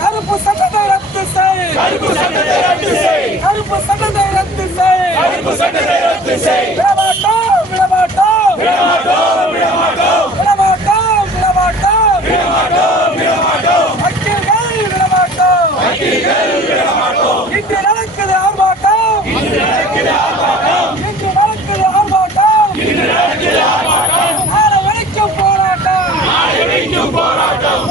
கருப்பு சட்டத்தை ரத்து செய். கருப்பு சட்டத்தை ரத்து செய். கருப்பு சட்டத்தை ரத்து செய். கருப்பு சட்டத்தை ரத்து செய். விடமாட்டோம் விடமாட்டோம் விடமாட்டோம் விடமாட்டோம் விடமாட்டோம் விடமாட்டோம் விடமாட்டோம் விடமாட்டோம் வக்கீல்கள் விடமாட்டோம் வக்கீல்கள் விடமாட்டோம். இன்று நடக்குது ஆர்ப்பாட்டம். இன்று நடக்குது ஆர்ப்பாட்டம். இன்று நடக்குது ஆர்ப்பாட்டம். இன்று நடக்குது ஆர்ப்பாட்டம். நாளை வரைக்கும் போராட்டம். நாளை வரைக்கும் போராட்டம்.